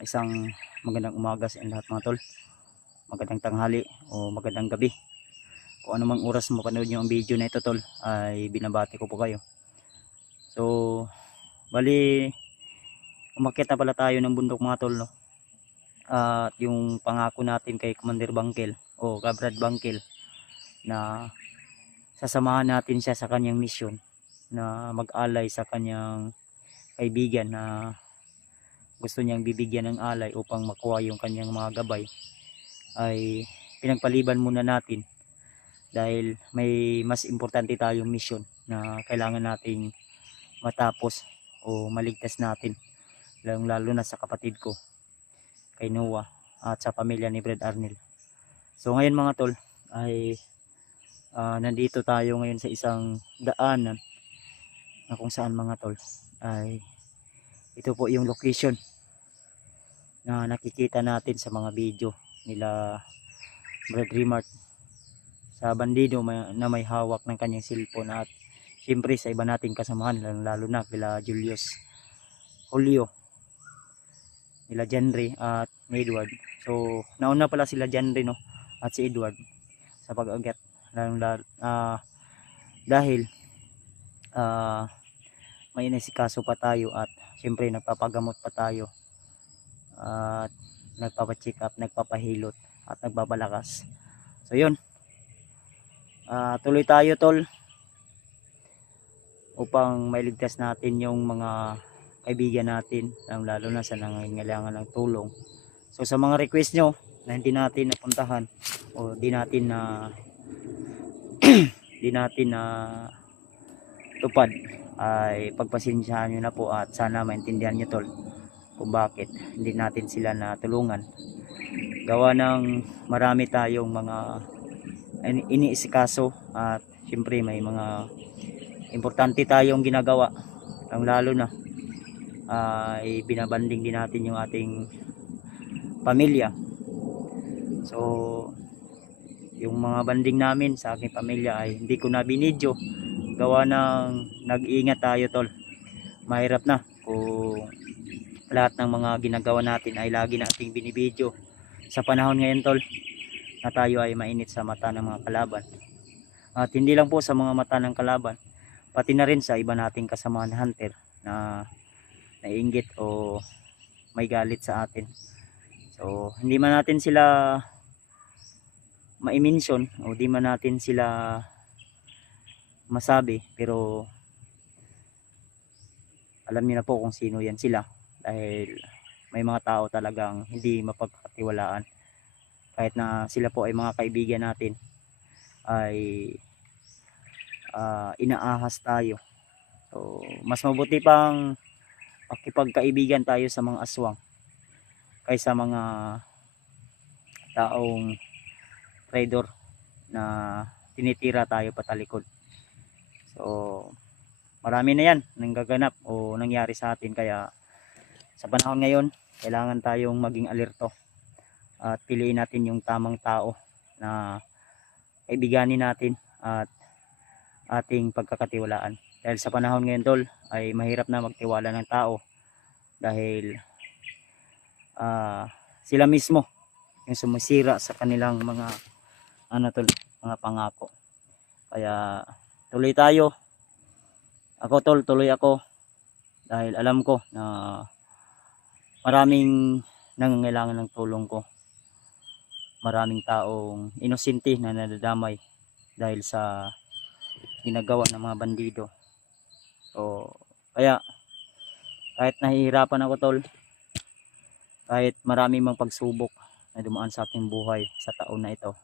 Isang magandang umaga sa inyo lahat mga tol. Magandang tanghali o magandang gabi. Kung anumang oras mo panood nyo ang video na ito tol, ay binabati ko po kayo. So, bali, umakyat na pala tayo ng bundok mga tol, no? At yung pangako natin kay Commander Bangkel o Kabrad Bangkel na sasamahan natin siya sa kanyang misyon na mag-alay sa kanyang kaibigan na gusto niyang bibigyan ng alay upang makuha yung kanyang mga gabay, ay pinagpaliban muna natin dahil may mas importante tayong mission na kailangan nating matapos o maligtas natin, lalo na sa kapatid ko kay Noah at sa pamilya ni Brad Arnel. So ngayon mga tol ay nandito tayo ngayon sa isang daanan na kung saan mga tol ay ito po yung location na nakikita natin sa mga video nila Brad Remart sa bandido na may hawak ng kanyang cellphone, at siyempre sa iba nating kasamahan lalo na kila Julius, Julio, nila Janry at ni Edward. So nauna pala sila Janry, no, at si Edward sa pag-akyat dahil may inasikaso pa tayo at siyempre nagpapagamot pa tayo at nagpapacheck up, nagpapahilot at nagbabalakas. So yun, tuloy tayo tol upang mailigtas natin yung mga kaibigan natin, lalo na sa nangangailangan ng tulong. So sa mga request nyo na hindi natin napuntahan o di natin na tupad, ay pagpasensyahan nyo na po at sana maintindihan nyo tol kung bakit hindi natin sila natulungan. Gawa ng marami tayong mga iniisikaso at siyempre may mga importante tayong ginagawa, lalo na ay binabanding din natin yung ating pamilya. So yung mga banding namin sa aking pamilya ay hindi ko na binidyo gawa ng nag-iingat tayo tol. Mahirap na kung lahat ng mga ginagawa natin ay lagi nating binibidyo sa panahon ngayon tol na tayo ay mainit sa mata ng mga kalaban, at hindi lang po sa mga mata ng kalaban, pati na rin sa iba nating kasamahan hunter na naiinggit o may galit sa atin. So hindi man natin sila ma-mention o di man natin sila masabi, pero alam niyo na po kung sino yan sila, dahil may mga tao talagang hindi mapagkatiwalaan. Kahit na sila po ay mga kaibigan natin, ay inaahas tayo. So mas mabuti pang makipagkaibigan tayo sa mga aswang kaysa mga taong traidor na tinitira tayo patalikod. So marami na yan nanggaganap o nangyari sa atin, kaya sa panahon ngayon kailangan tayong maging alerto at piliin natin yung tamang tao na kaibiganin natin at ating pagkakatiwalaan. Dahil sa panahon ngayon tol ay mahirap na magtiwala ng tao dahil sila mismo yung sumisira sa kanilang mga mga pangako. Kaya tuloy tayo. Ako tol, tuloy ako dahil alam ko na maraming nangangailangan ng tulong ko. Maraming taong inosente na nadadamay dahil sa ginagawa ng mga bandido. So kaya kahit nahihirapan ako tol, kahit maraming mang pagsubok na dumaan sa aking buhay sa taon na ito,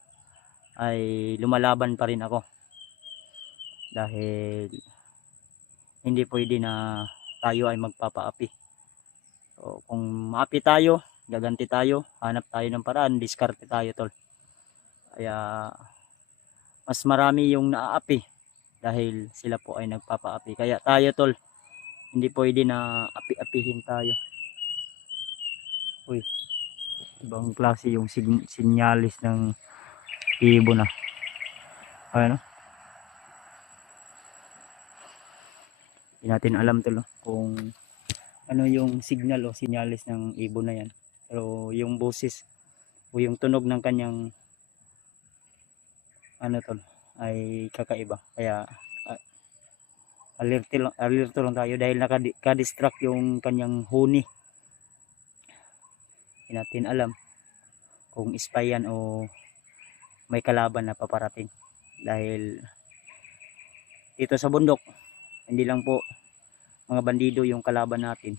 ay lumalaban pa rin ako dahil hindi pwede na tayo ay magpapaapi. So kung maapi tayo, gaganti tayo, hanap tayo ng paraan, diskarte tayo tol. Kaya mas marami yung naaapi dahil sila po ay nagpapaapi. Kaya tayo tol, hindi pwede na api-apihin tayo. Uy, ibang klase yung sinyalis ng ibon na. Ano? Hindi natin alam tol kung ano yung signal o sinyalis ng ibon na yan. pero yung boses o yung tunog ng kanyang ano tol ay kakaiba. Kaya alerto lang tayo dahil nakadistract yung kanyang huni. Hindi natin alam kung spy yan o may kalaban na paparating. Dahil dito sa bundok, hindi lang po mga bandido yung kalaban natin,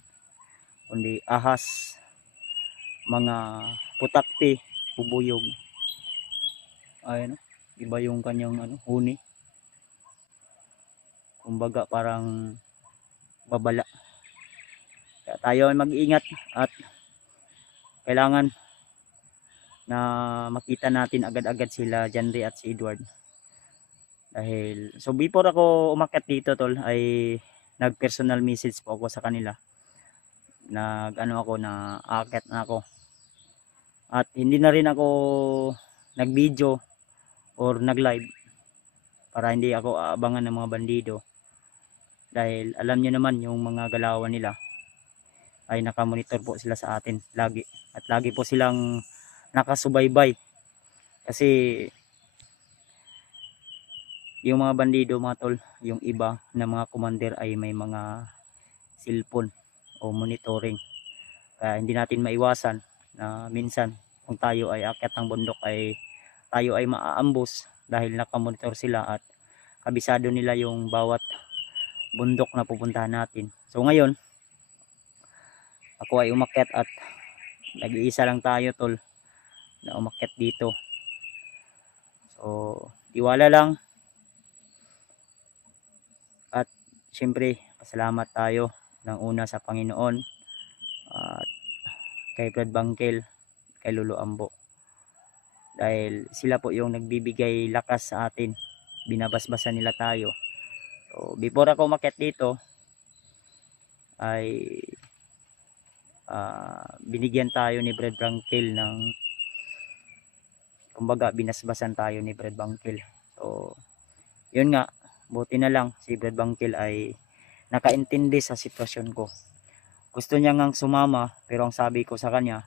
kundi ahas, mga putakti, bubuyog. Ayun, iba yung kanyang huni. Kumbaga parang babala. Kaya tayo ay mag-iingat at kailangan na makita natin agad-agad sila Janry at si Edward. Dahil so before ako umakyat dito tol ay nag personal message po ako sa kanila. Ako na aakyat na ako. At hindi na rin ako nag-video or nag-live para hindi ako aabangan ng mga bandido. Dahil alam niyo naman yung mga galawan nila ay nakamonitor po sila sa atin lagi. At lagi po silang nakasubaybay. Kasi yung mga bandido mga tol, yung iba na mga commander ay may mga cellphone o monitoring. Kaya hindi natin maiwasan na minsan kung tayo ay akyat ng bundok ay tayo ay maaambus dahil nakamonitor sila at kabisado nila yung bawat bundok na pupuntahan natin. So ngayon, ako ay umakyat at nag-iisa lang tayo tol na umakyat dito. So tiwala lang at syempre pasalamat tayo ng una sa Panginoon at kay Brad Bangkel, kay Lolo Ambo. Dahil sila po yung nagbibigay lakas sa atin. Binabasbasan nila tayo. So before ako umakyat dito ay binigyan tayo ni Brad Bangkel ng kumbaga binasbasan tayo ni Brad Bangkel. So yun nga, buti na lang si Brad Bangkel ay nakaintindi sa sitwasyon ko. Gusto niya ngang sumama pero ang sabi ko sa kanya,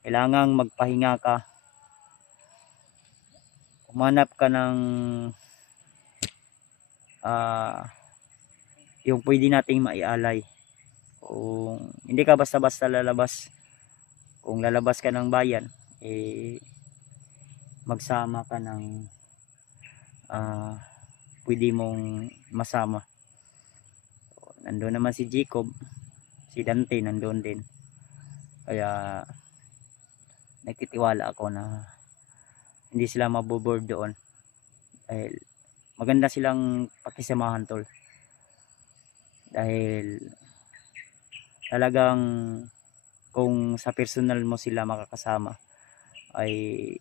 kailangang magpahinga ka. Umanap ka ng yung pwede nating maialay. Kung hindi ka basta-basta lalabas, kung lalabas ka ng bayan, magsama ka ng pwede mong masama. So, nandun naman si Jacob, si Dante nandun din. Kaya nagtitiwala ako na hindi sila maboboard doon. Dahil maganda silang pakisamahan tol. Dahil talagang kung sa personal mo sila makakasama ay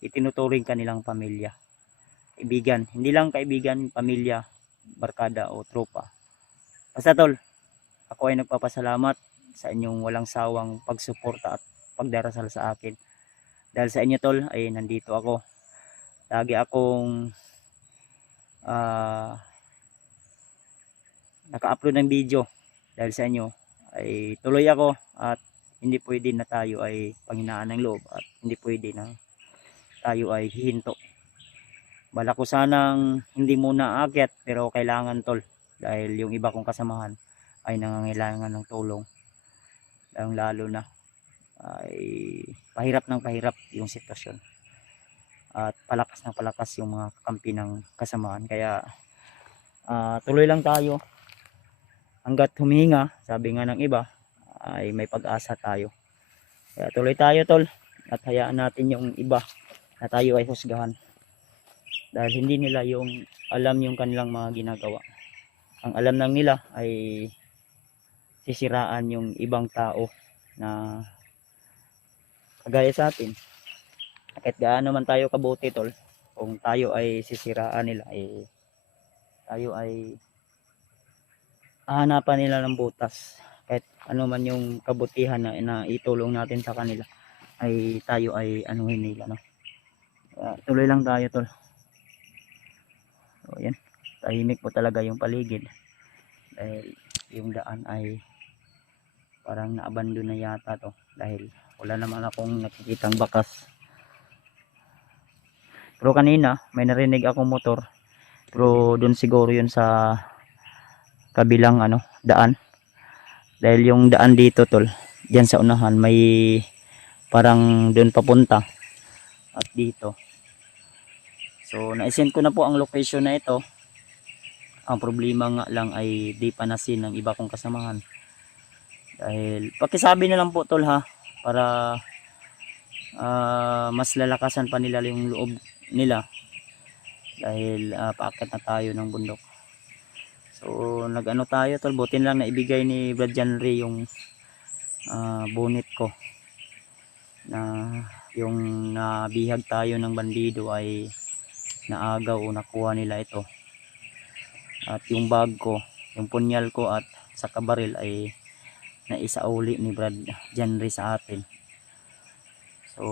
itinuturing ka nilang pamilya. Kaibigan, hindi lang kaibigan, pamilya, barkada o tropa. Basta tol, ako ay nagpapasalamat sa inyong walang sawang pagsuporta at pagdarasal sa akin. Dahil sa inyo tol ay nandito ako. Lagi akong naka-upload ng video dahil sa inyo ay tuloy ako at hindi pwede na tayo ay panghinaan ng loob at hindi pwede na tayo ay hihinto. Bala ko sanang hindi muna aakyat pero kailangan tol dahil yung iba kong kasamahan ay nangangailangan ng tulong. Lalo na ay pahirap ng pahirap yung sitwasyon at palakas ng palakas yung mga kakampi ng kasamaan. Kaya tuloy lang tayo hanggat humihinga, sabi nga ng iba ay may pag-asa tayo. Kaya tuloy tayo tol at hayaan natin yung iba na tayo ay husgahan dahil hindi nila yung alam yung kanilang mga ginagawa. Ang alam lang nila ay sisiraan yung ibang tao na kagaya sa atin. Kahit gaano man tayo kabuti tol, kung tayo ay sisiraan nila ay tayo ay hahanapan nila ng butas. Kahit ano man yung kabutihan na itulong natin sa kanila ay tayo ay anuhin nila, no? Tuloy lang tayo tol. So yan, tahimik po talaga yung paligid dahil yung daan ay Parang na-abandon na yata to dahil wala naman akong nakikitang bakas. Pero kanina may narinig akong motor, pero dun siguro yun sa kabilang daan, dahil yung daan dito tol, diyan sa unahan may parang dun papunta at dito. So na-send ko na po ang location na ito. Ang problema nga lang ay di pa nasin ng iba kong kasamahan. Dahil pakisabi na lang po tol ha, para mas lalakasan pa nila yung loob nila. Dahil paakyat na tayo ng bundok. So nag-ano tayo tol, butin lang na ibigay ni Brad Janry yung bonnet ko. Na yung nabihag tayo ng bandido ay naagaw o nakuha nila ito. At yung bag ko, yung punyal ko at sa kabaril ay naisauli ni Brad Janry sa atin. So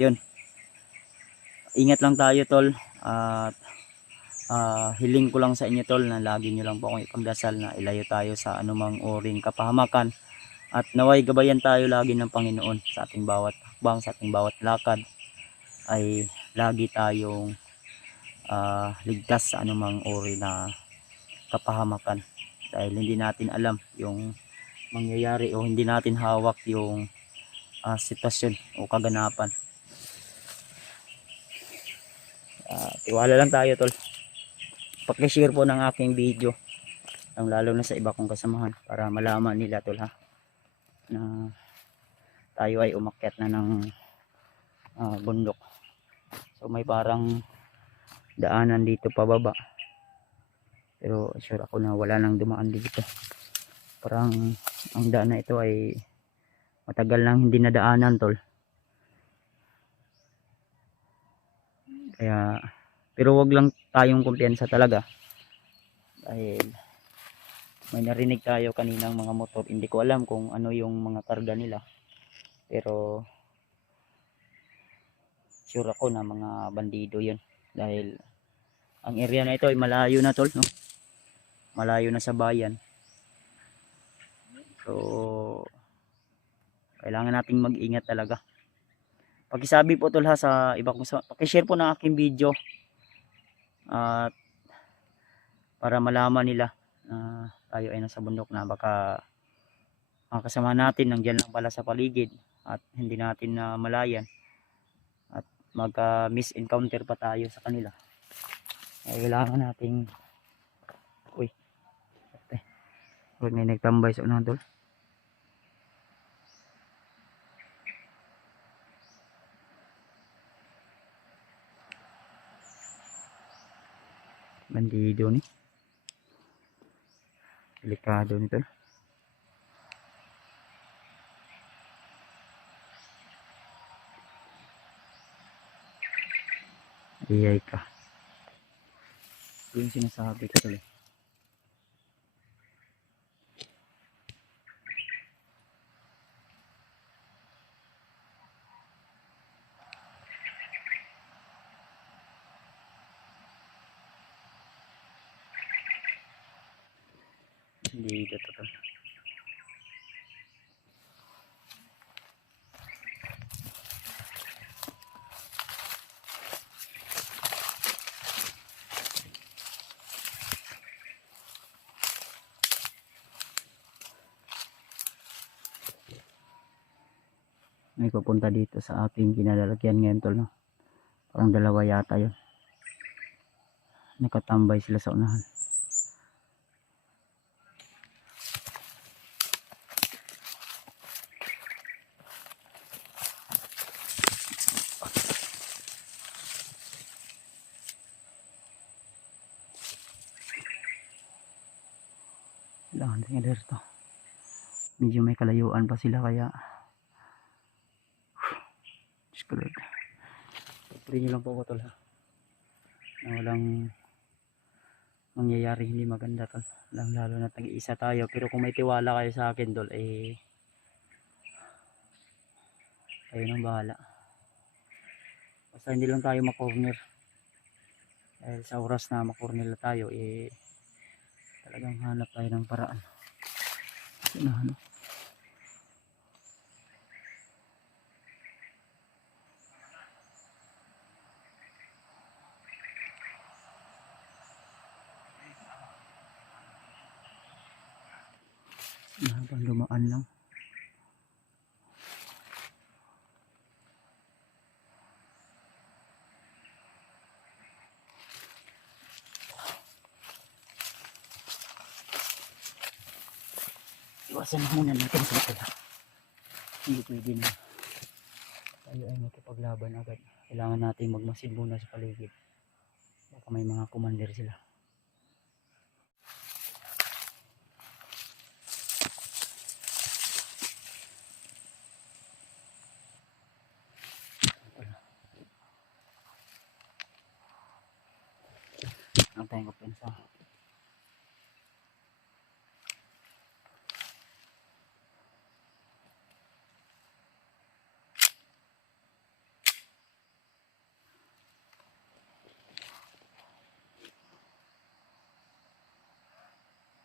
yun, ingat lang tayo tol. At hiling ko lang sa inyo tol na lagi nyo lang po akong ipagdasal na ilayo tayo sa anumang oring kapahamakan. At naway gabayan tayo lagi ng Panginoon sa ating bawat hakbang, sa ating bawat lakad, ay lagi tayong ligtas sa anumang uri na kapahamakan. Dahil hindi natin alam yung mangyayari o hindi natin hawak yung sitwasyon o kaganapan. Tiwala lang tayo tol. Paki-share po ng aking video, lalo na sa iba kong kasamahan, para malaman nila tol ha, na tayo ay umakyat na ng bundok. So may parang daanan dito pababa, pero sure ako na wala nang dumaan dito. Parang ang daan na ito ay matagal nang hindi nadaanan tol. Kaya pero wag lang tayong kumpiyansa talaga, dahil may narinig tayo kaninang mga motor. Hindi ko alam kung ano yung mga karga nila, pero sure ako na mga bandido yun, dahil ang area na ito ay malayo na tol, no? Malayo na sa bayan. So kailangan nating mag-ingat talaga. Pakisabi po tol ha sa iba kong, pakishare po ng aking video at para malaman nila na tayo ay nasa bundok na. Baka mga kasama natin nandiyan lang pala sa paligid at hindi natin na malayan at misencounter pa tayo sa kanila. Ay kailangan nating huwag may nagtambay sa unahan tol. Bandido ni, delikado nito. Iyay ka, ito yung sinasabi ko tuloy. Hindi dito tol. May pupunta dito sa ating kinalalagyan ngayon tol, no? Parang dalawa yata yun, nakatambay sila sa unahan. Kailangan natin dito, medyo may kalayuan pa sila, kaya pwede nyo lang po ako tol ha, na walang mangyayari hindi maganda tol, lalo na tag-iisa tayo. Pero kung may tiwala kayo sa akin tol, eh kayo nang bahala, basta hindi lang tayo makorner. Dahil sa oras na makorner tayo, eh talagang hanap tayo ng paraan. Unahan. Habang dumaan lang. Iwasan muna natin sa pala. Hindi pwede na tayo ay makipaglaban agad. Kailangan natin magmasid muna sa paligid. Baka may mga commander sila. Ang tayo ko pensa.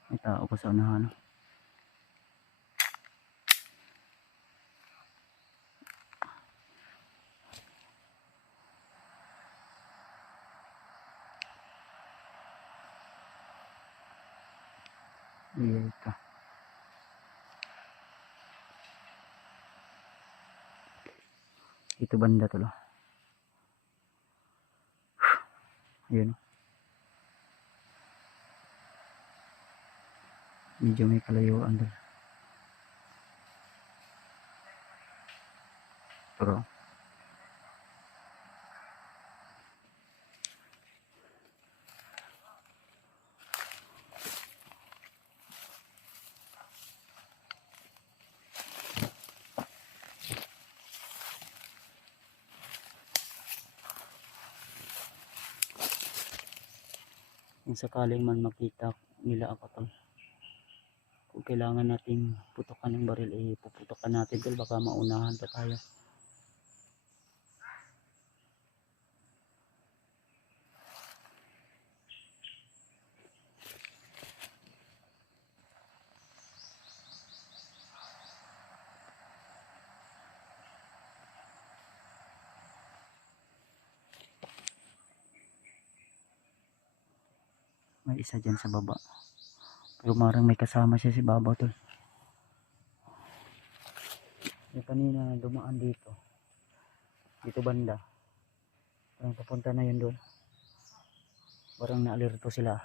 May tao ko sa unahan. Ito. Ito banda to lo. Ayun. Medyo may kalayuan doon. Pero kung sakaling man makita nila ako tol, kung kailangan nating putukan ng baril, puputukan natin tol, baka maunahan pa tayo. May isa dyan sa baba, pero marang may kasama siya si Babaw tol. Yung kanina dumaan dito banda, parang papunta na yun doon, parang naalerto sila.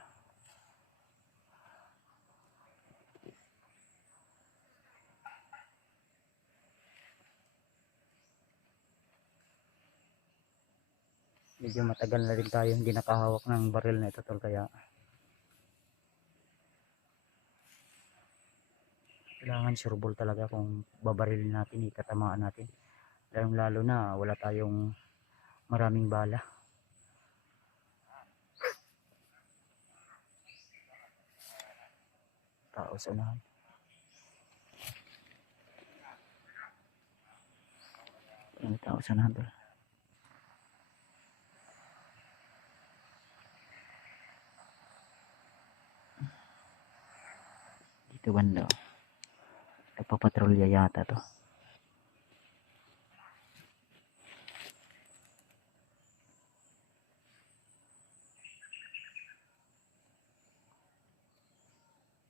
Medyo matagal na rin tayo hindi nakahawak ng baril na ito tol, kaya kailangan sureball talaga kung babarilin natin, ikatamaan natin. Lalo na wala tayong maraming bala. Tao sa unahan. May tao sa unahan tol. Dito banda. Nagpapatrolya yata to.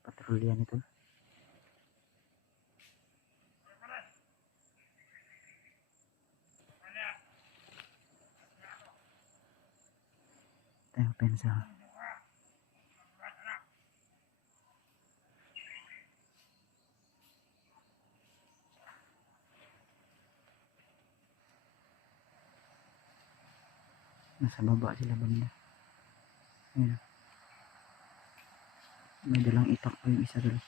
Patrolya nito. Tayo pensa. Nasa baba sila banda. Ayan. May dalang itak pa yung isa doon.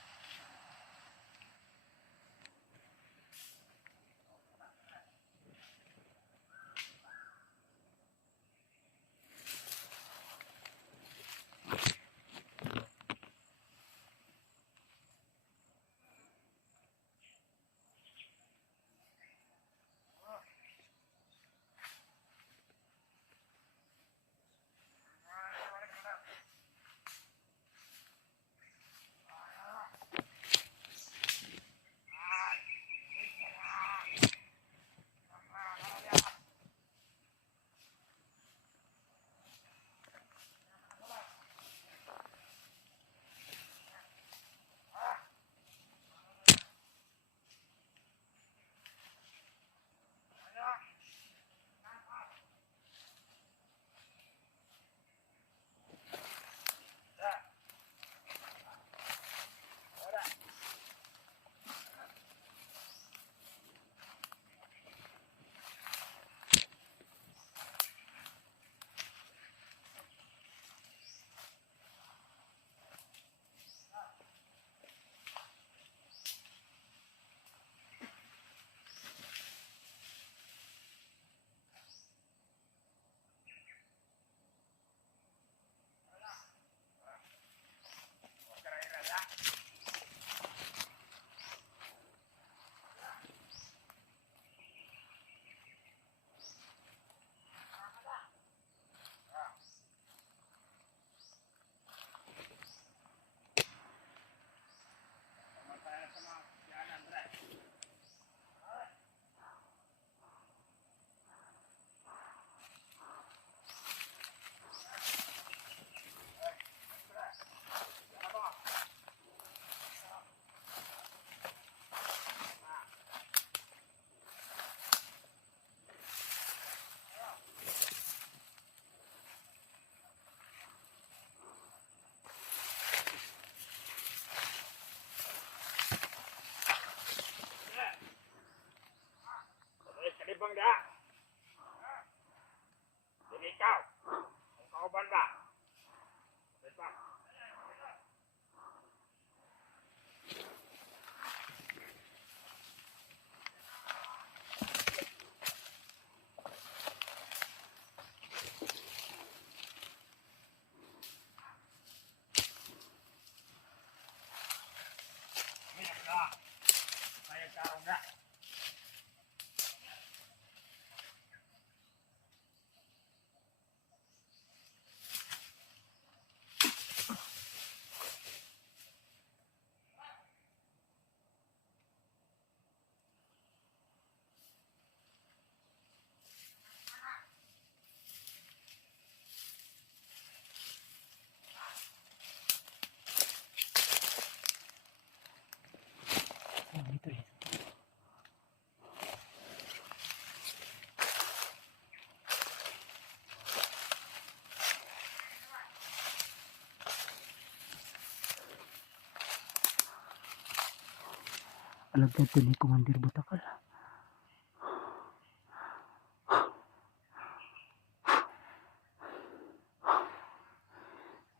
alagad to ni Commander Butakal.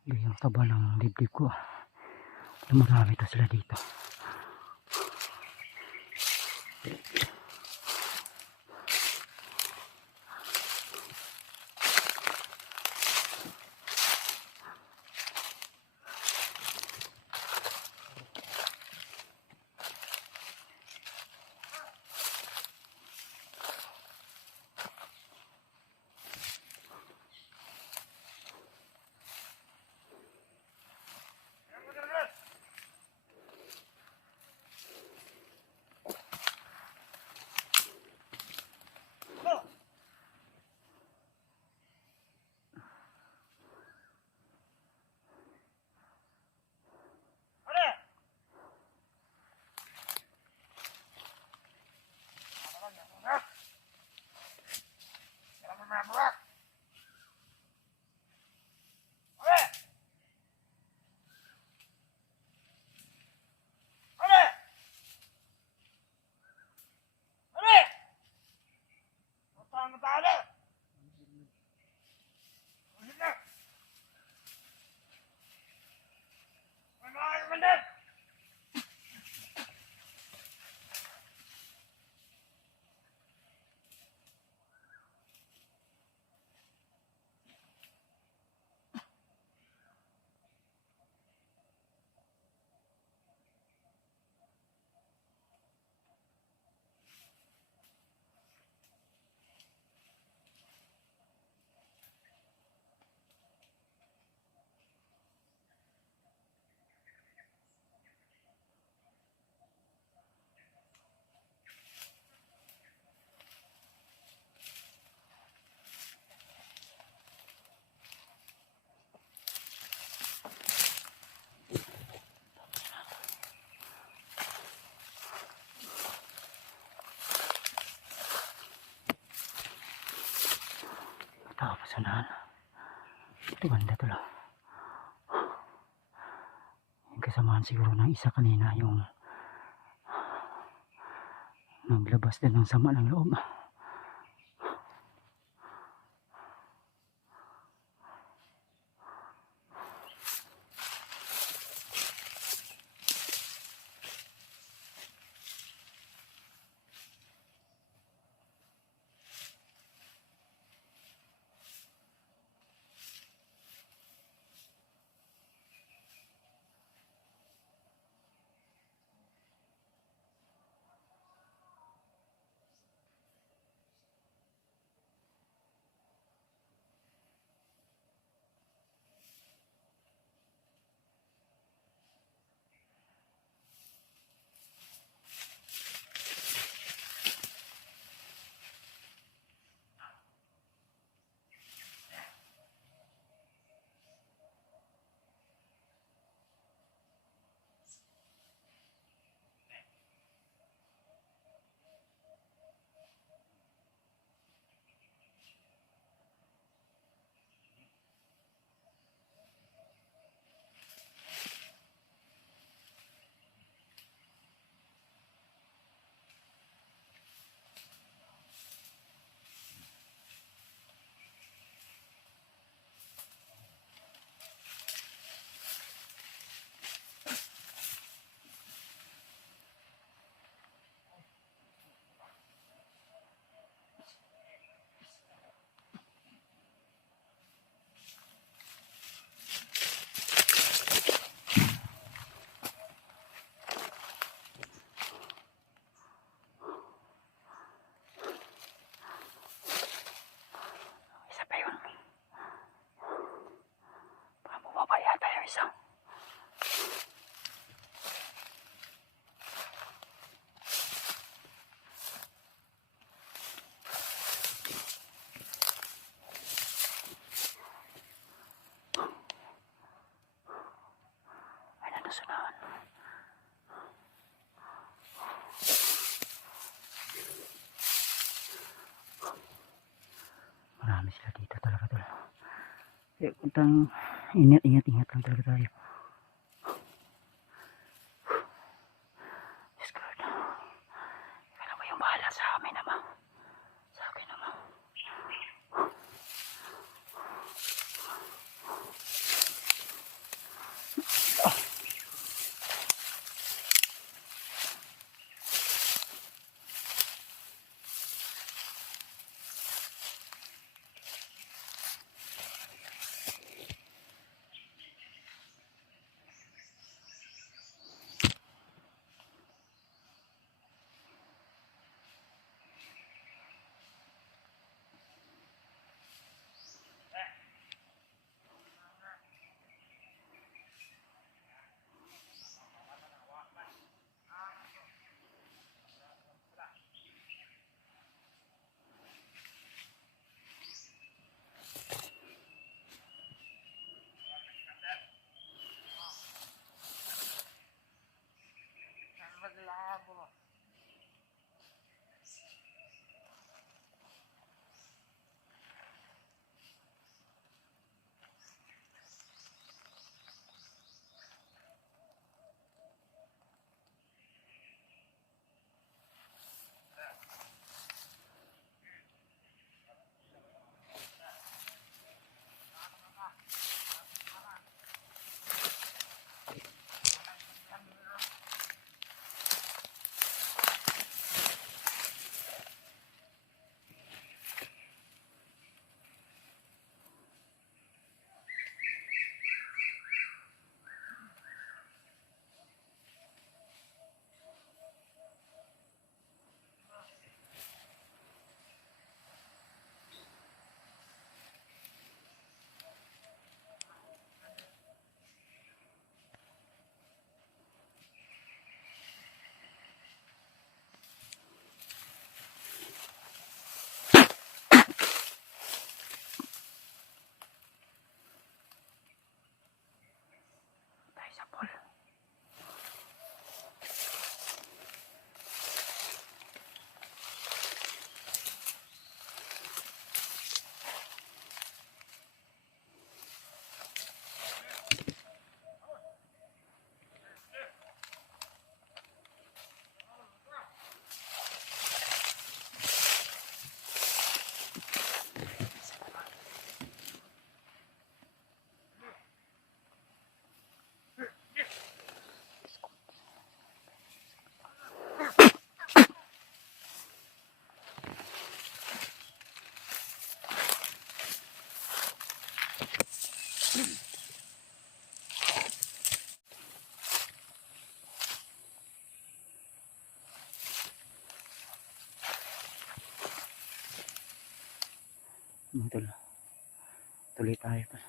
Hindi yung taba ng dibdib ko. Marami to sila dito. Tapos unahan. Ito banda to lang. Yung kasamaan siguro ng isa kanina, yung naglabas din ng sama ng loob. Nasunahan. Marami sila dito talaga tol. Kaya kuntang ingat lang talaga tayo. Diyos ko. mga tol. Tuloy tayo tol.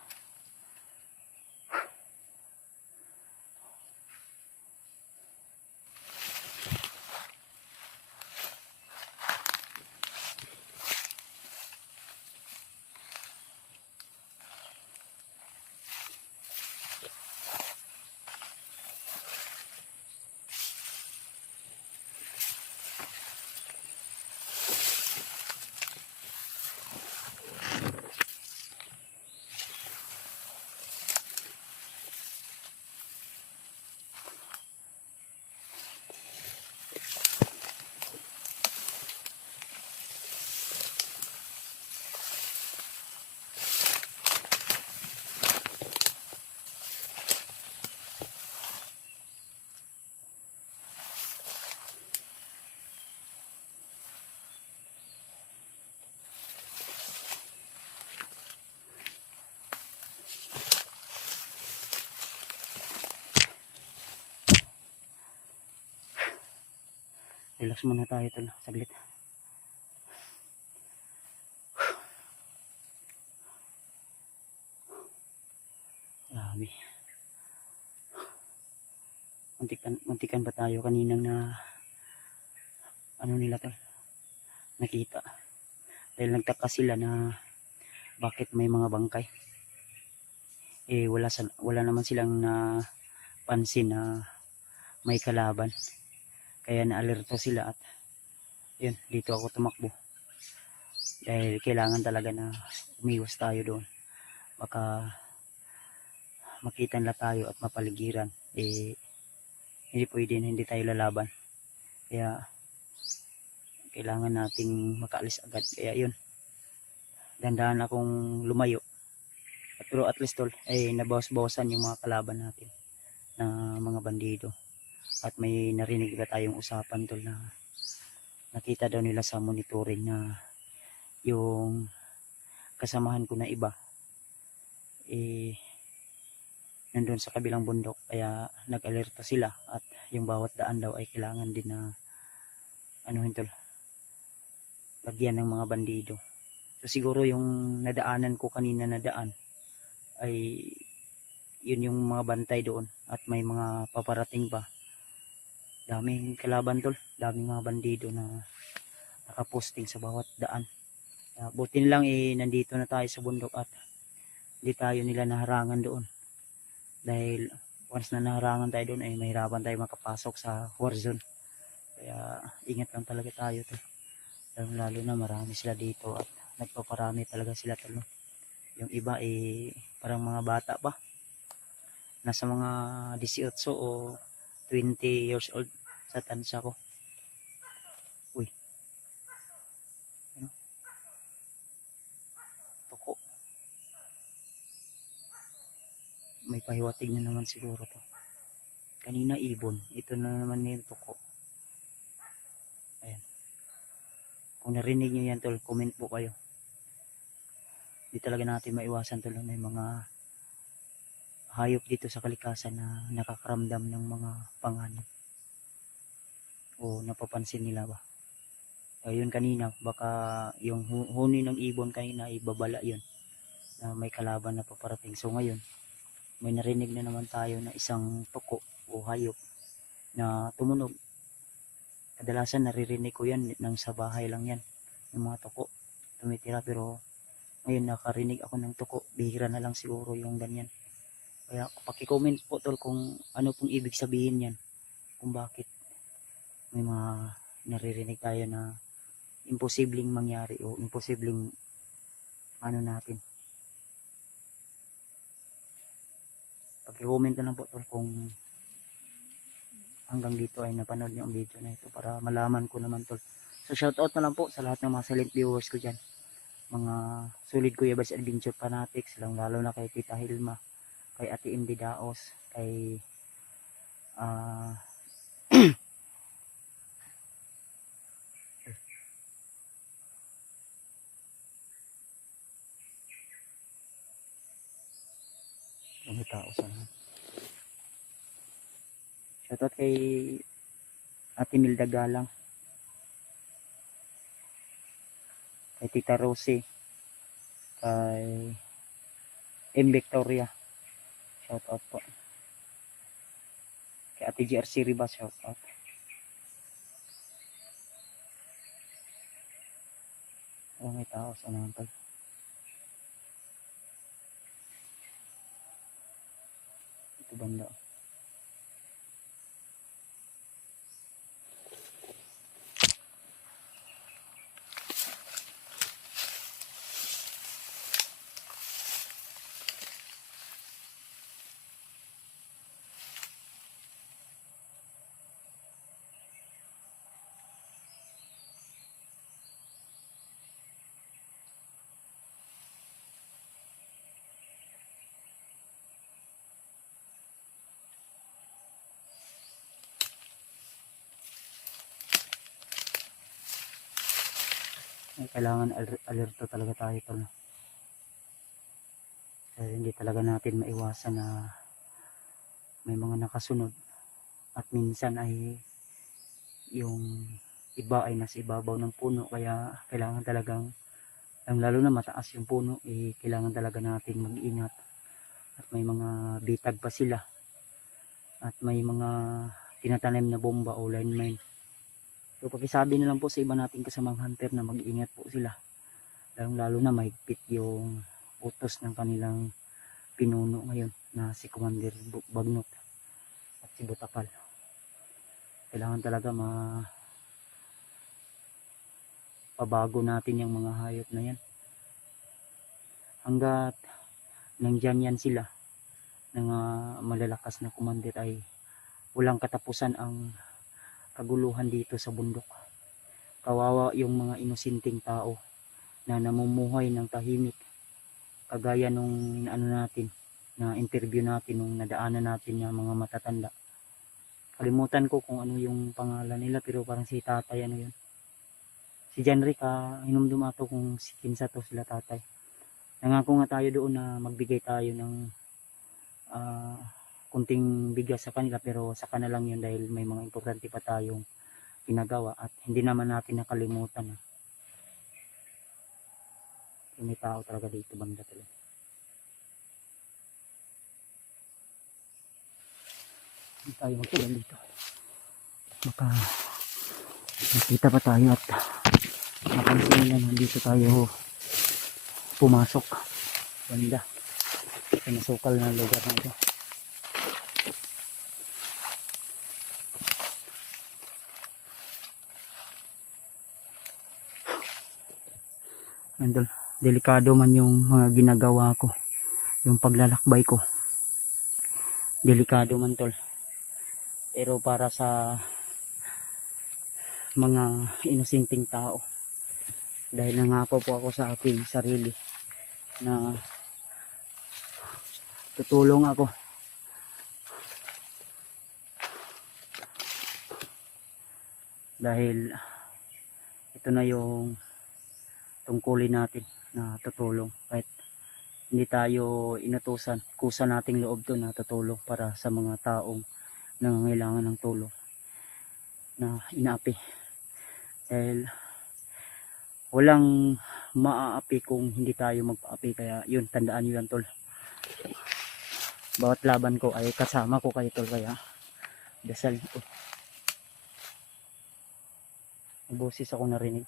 Relax muna tayo tol, saglit. Grabe. Muntikan ba tayo kaninang na ano nila tol, nakita. Dahil nagtaka sila na bakit may mga bangkay. Wala naman silang na pansin na may kalaban. Kaya naalerto sila at yun, dito ako tumakbo. Dahil kailangan talaga na umiwas tayo doon. Baka makita nila tayo at mapaligiran. Hindi pwede na hindi tayo lalaban. Kaya kailangan nating makaalis agad. Kaya yun, dandahan akong lumayo. Pero at least tol, ay nabawas-bawasan yung mga kalaban natin na mga bandido. At may narinig na tayong usapan tol na nakita daw nila sa monitoring na yung kasamahan ko na iba nandun sa kabilang bundok. Kaya nag-alerto sila at yung bawat daan daw ay kailangan din na anuhin tol, lagyan ng mga bandido. So siguro yung nadaanan ko kanina na daan ay yun yung mga bantay doon at may mga paparating pa. Daming kalaban tol, daming mga bandido na nakaposting sa bawat daan. Buti lang nandito na tayo sa bundok at hindi tayo nila naharangan doon. Dahil once na naharangan tayo doon ay mahirapan tayo makapasok sa war zone. Kaya ingat lang talaga tayo tol. Lalo na marami sila dito at nagpaparami talaga sila tol. Yung iba parang mga bata pa. Nasa mga 18 o 20 years old sa tansya ko. Uy. Ano? Tuko. May pahiwatig na naman siguro to. Kanina ibon. Ito na naman yung tuko. Ayan. Kung narinig nyo yan tol, comment po kayo. Di talaga natin maiwasan tol. May mga hayop dito sa kalikasan na nakakaramdam ng mga panganib. O napapansin nila ba? Ayun kanina, baka yung huni ng ibon kanina ay babala yun. Na may kalaban na paparating. So ngayon, may narinig na naman tayo na isang tuko o hayop na tumunog. Kadalasan naririnig ko yan nang sa bahay lang yan. Yung mga tuko tumitira, pero ngayon nakarinig ako ng tuko. Bihira na lang siguro yung ganyan. Kaya paki-comment po tol kung ano pong ibig sabihin yan. Kung bakit may mga naririnig tayo na imposibleng mangyari o imposibleng ano natin. Paki-comment na lang po tol kung hanggang dito ay napanood niyo ang video na ito para malaman ko naman tol. So shoutout na lang po sa lahat ng mga silent viewers ko dyan. Mga solid Kuya Bads Adventure fanatics, lalo na kay Tita Hilma, kay Ate Indy Daos, kay may tao sana. Shoutout kay Ate Milda Galang, kay Tita Rosie, kay M. Victoria, shout out po. Kay Ate GRC Ribas, shout out. Oh, may tao sa naman tol. Ito banda. Kailangan alerto talaga tayo tol. Kasi hindi talaga natin maiwasan na may mga nakasunod at minsan ay yung iba ay nasa ibabaw ng puno, kaya kailangan talagang lalo na mataas yung puno, kailangan talaga natin mag-ingat. At may mga bitag pa sila at may mga tinatanim na bomba o landmine. So pakisabi na lang po sa iba nating kasamang hunter na mag-ingat po sila, lalo na mahigpit yung utos ng kanilang pinuno ngayon na si Commander Bagnot at si Butapal. Kailangan talaga pabago natin yung mga hayop na yan. Hanggat nandyan yan sila ng malalakas na commander ay walang katapusan ang kaguluhan dito sa bundok. Kawawa yung mga inosenteng tao na namumuhay ng tahimik, kagaya nung natin na interview natin, nung nadaanan natin ng mga matatanda. Kalimutan ko kung ano yung pangalan nila, pero parang si tatay ano yun, si Janrick, hinumdum ato kung si kinsa to sila tatay. Nangako nga tayo doon na magbigay tayo ng kunting bigas sa kanila, pero saka na lang yun dahil may mga importante pa tayong ginagawa at hindi naman natin nakalimutan. May tao talaga dito banda talaga. Hindi tayo magtuloy dito, baka nakita pa tayo at mapansin nila nandito tayo pumasok banda sa masukal na lugar na ito. Andol, delikado man yung mga ginagawa ko, yung paglalakbay ko, delikado man tol, pero para sa mga inosenteng tao, dahil nangako po ako sa aking sarili na tutulong ako. Dahil ito na yung tungkulin natin na tutulong, kahit hindi tayo inutusan, kusa nating loob to na tutulong para sa mga taong nangangailangan ng tulong na inaapi. Dahil walang maaapi kung hindi tayo magpaapi, kaya yun, tandaan nyo yan tol. Bawat laban ko ay kasama ko kayo tol, kaya dasal ito. May boses ako narinig.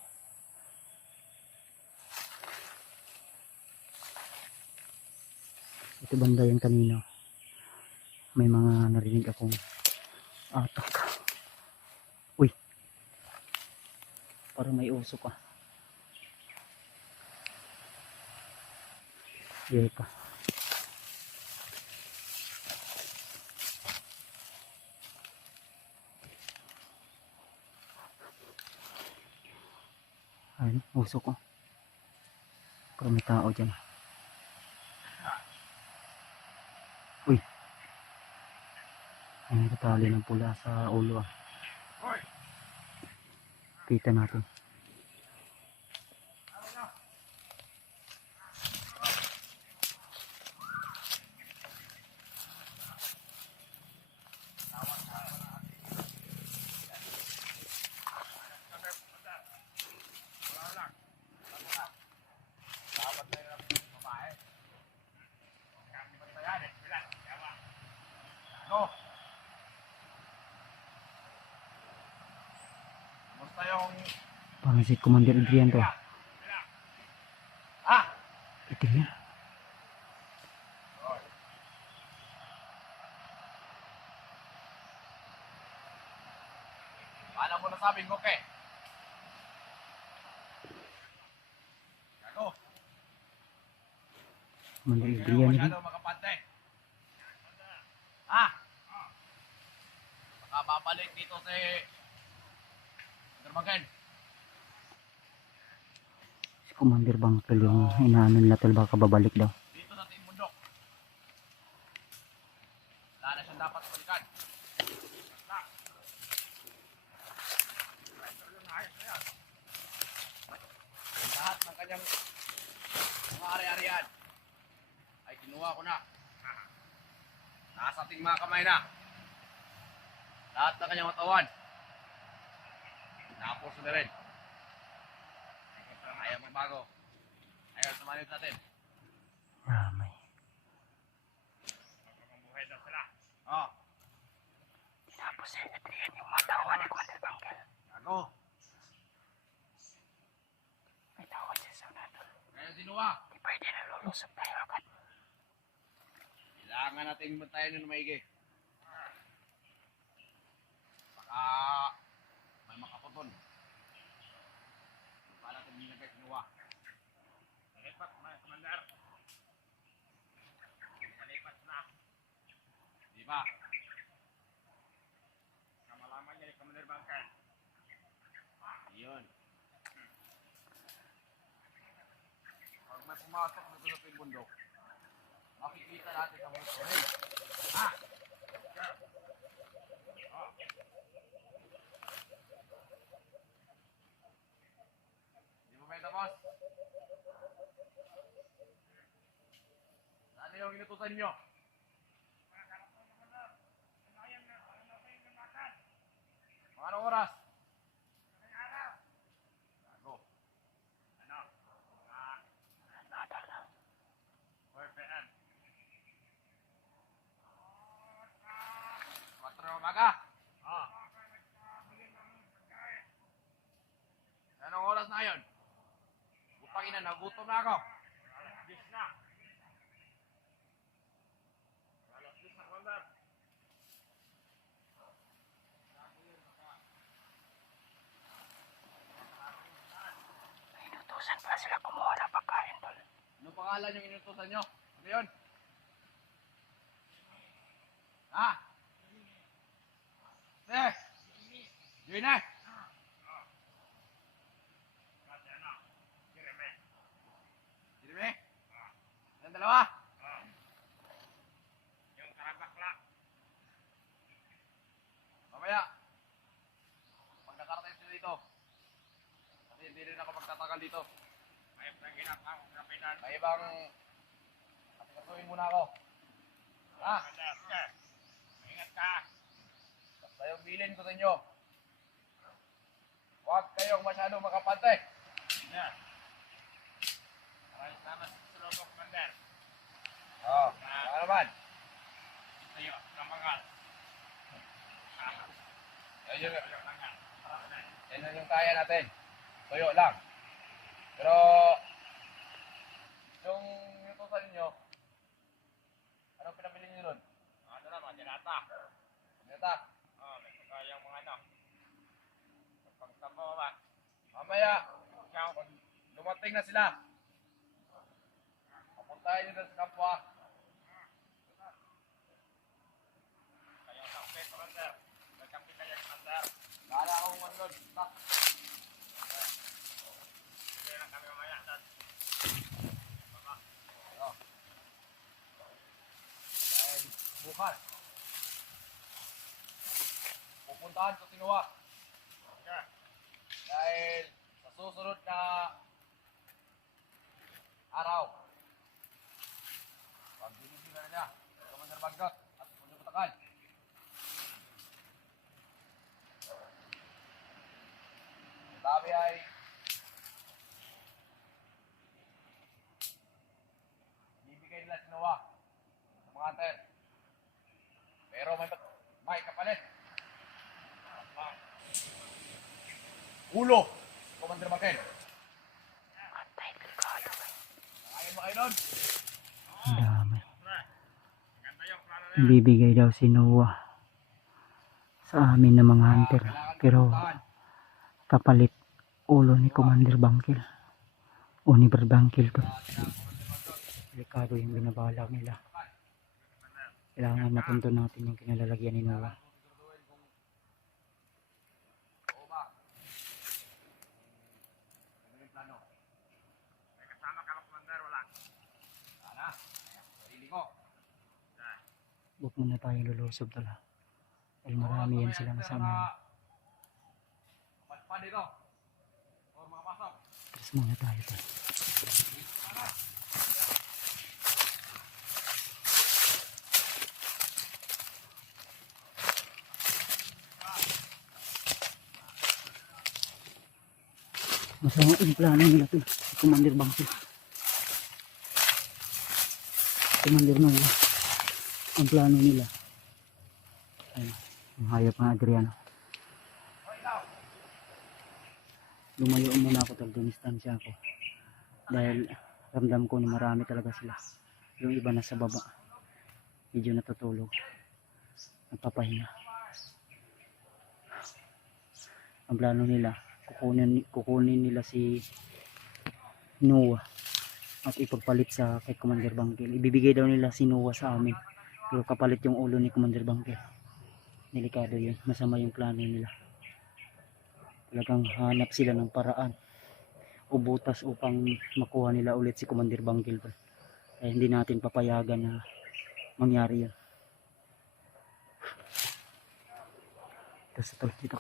Ito banda yan kanina, may mga narinig akong atak. Uy, parang may usok Yeka. Ayun, usok ko. Parang may tao dyan. Uy, may natali ng pula sa ulo Kita natin. Parang si Commander Adrian to. Ah! Ito yan. Paano mo nasabing okay? Gago. Commander Hindi Adrian mo yun. masyado makapante. Ah! Baka babalik dito si Dermagen. Si Commander Bangkel yung inaano nila tol, baka babalik daw. Dito sa Team Bundok. Wala na siyang dapat balikan. Lahat ng kanyang mga ari-arian ay kinuha ko na. Nasa ating mga kamay na. Lahat ng kanyang matawan. Napuso na rin. Ayaw magbago. Ayaw sumanib natin. Ramay. Mabuhay na sila. Oo. Tinapos si Adrian yung mga tawa ni Commander Bangkel. Gago. May tawad siya sa nato. Kaya sinuha. Di pwede na lulusot tayo agad. Kailangan nating bantayan yun na maigi. Baka may makaputon. Baka natin hindi na kayo sinuha. Nalipat, Commander. Nalipat na. Di ba? Kamalaman niya ni Commander Bangkel. Yun. Pag may pumasok dito sa bundok, makikita natin ang mga story. Ha? Di mo ba tapos? Saan yung inutusan nyo? Mga anong oras? Gago. Ano? 4 PM. 4 ng umaga? Oo. Anong oras na yun? Butang ina, nagutom na ako. Alas 10 na. Alas 10 na, Commander. Inutusan pala sila kumuha ng pagkain tol. Anong pangalan yung inutusan nyo? Ano yun? Ha? Jine! Jeremy? Yung dalawa? Yung karabakla. Mamaya. Pag nakarating sila dito. Kasi hindi rin ako magtatagal dito. May ibang asikasuhin muna ako. Ha? Ingat ka. Basta yung bilin ko sa inyo. Huwag kayong masyadong makapante. Yeah. Maraming salamat sa loob, Commander. Oo. Baka naman. Tayo, kamangal. Yan yung kaya natin. Tuyo lang. Pero, yung utusan ninyo, anong pinabili nyo nun? Ano na, mga dinata. Dinata? Oo, may kayang mga ano. Pagtamo ba? Mamaya, pag dumating na sila, papuntahin nyo doon sa kampo ha. Kayang sakpit, Commander. Nagkampi kayang Commander. Lala akong ano doon, stop. Sige lang kami mamaya doon. Dahil bukas, pupuntahan sa Sinuwa. Dahil sa susunod na araw, pag-binibig na niya, Commander Bagdot at Puno Butakan. Sabi ay bibigay nila Sinuwa sa mga hunter. Pero may kapalit. ulo. Commander Markel. Patay, delikado. Kaya mo kayo doon? Ang dami. Bibigay daw si Noah sa amin ng mga hunter. Pero kapalit ulo ni Commander Bangkil. O ni Brad Bangkil to. Delikado yung binabalak nila. Kailangan mapunto natin yung kinalalagyan ni Noah. Oo ba? Ano yung plano? May kasama ka, Commander, wala. Wala na. Sarili ko. Huwag muna tayong lulusob tala. Dahil marami yan silang kasama. Pa dito. Or mga pasok. Tras muna tayo to. Masama yung plano nila to. Si Commander Bangkil. Commander Noah. Ang plano nila. Ayun. Ang hayop ng Adriano. Lumayo muna ako tol. Dumistansya ako. Dahil ramdam ko na marami talaga sila. Yung iba nasa baba. Medyo natutulog. Nagpapahinga. Ang plano nila, kukunin nila si Noah at ipagpalit sa kay Commander Bangkil. Ibibigay daw nila si Noah sa amin. Pero kapalit yung ulo ni Commander Bangkil. Delikado yun. Masama yung plano nila. Talagang hanap sila ng paraan o butas upang makuha nila ulit si Commander Bangkil. Kaya hindi natin papayagan na mangyari yun. Tapos ito, dito.